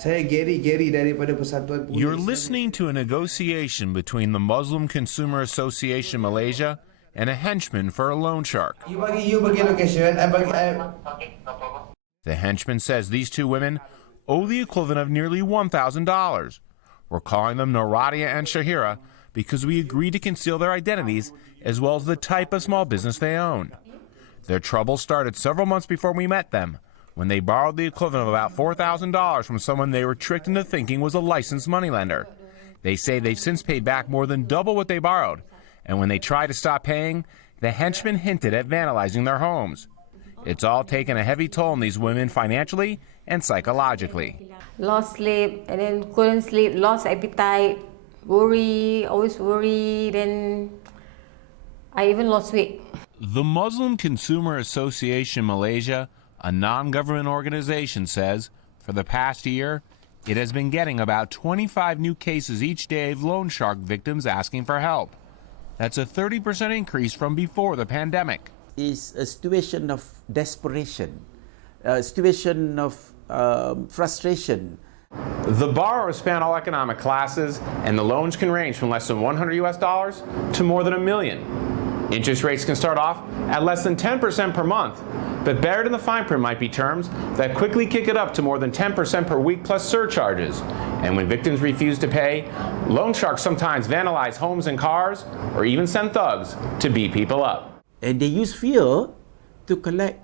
Saya Gary daripada Persatuan Polis. You're listening to a negotiation between the Muslim Consumer Association Malaysia and a henchman for a loan shark. You bagi location. The henchman says these two women owe the equivalent of nearly $1,000. We're calling them Noradia and Shahira because we agreed to conceal their identities as well as the type of small business they own. Their trouble started several months before we met them, when they borrowed the equivalent of about $4,000 from someone they were tricked into thinking was a licensed moneylender. They say they've since paid back more than double what they borrowed, and when they tried to stop paying, the henchmen hinted at vandalizing their homes. It's all taken a heavy toll on these women financially and psychologically. Lost sleep, and then couldn't sleep, lost appetite, worry, always worry, then I even lost weight. The Muslim Consumer Association Malaysia, a non-government organization, says for the past year, it has been getting about 25 new cases each day of loan shark victims asking for help. That's a 30% increase from before the pandemic. It's a situation of desperation, a situation of frustration. The borrowers span all economic classes, and the loans can range from less than $100 to more than $1 million. Interest rates can start off at less than 10% per month, but buried in the fine print might be terms that quickly kick it up to more than 10% per week plus surcharges. And when victims refuse to pay, loan sharks sometimes vandalize homes and cars or even send thugs to beat people up. And they use fear to collect,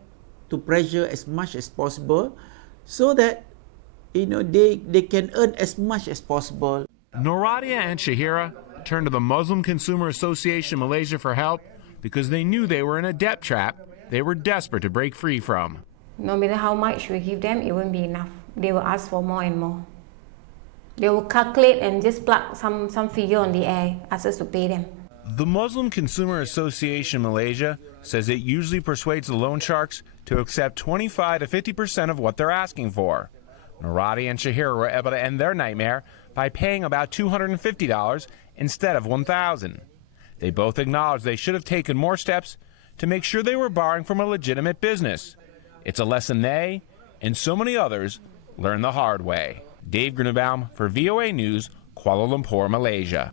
to pressure as much as possible so that they can earn as much as possible. Noradia and Shahira turned to the Muslim Consumer Association Malaysia for help because they knew they were in a debt trap they were desperate to break free from. No matter how much we give them, it won't be enough. They will ask for more and more. They will calculate and just plug some figure on the air, ask us to pay them. The Muslim Consumer Association Malaysia says it usually persuades the loan sharks to accept 25 to 50% of what they're asking for. Noradia and Shahira were able to end their nightmare by paying about $250 instead of $1,000. They both acknowledged they should have taken more steps to make sure they were borrowing from a legitimate business. It's a lesson they, and so many others, learned the hard way. Dave Grunebaum for VOA News, Kuala Lumpur, Malaysia.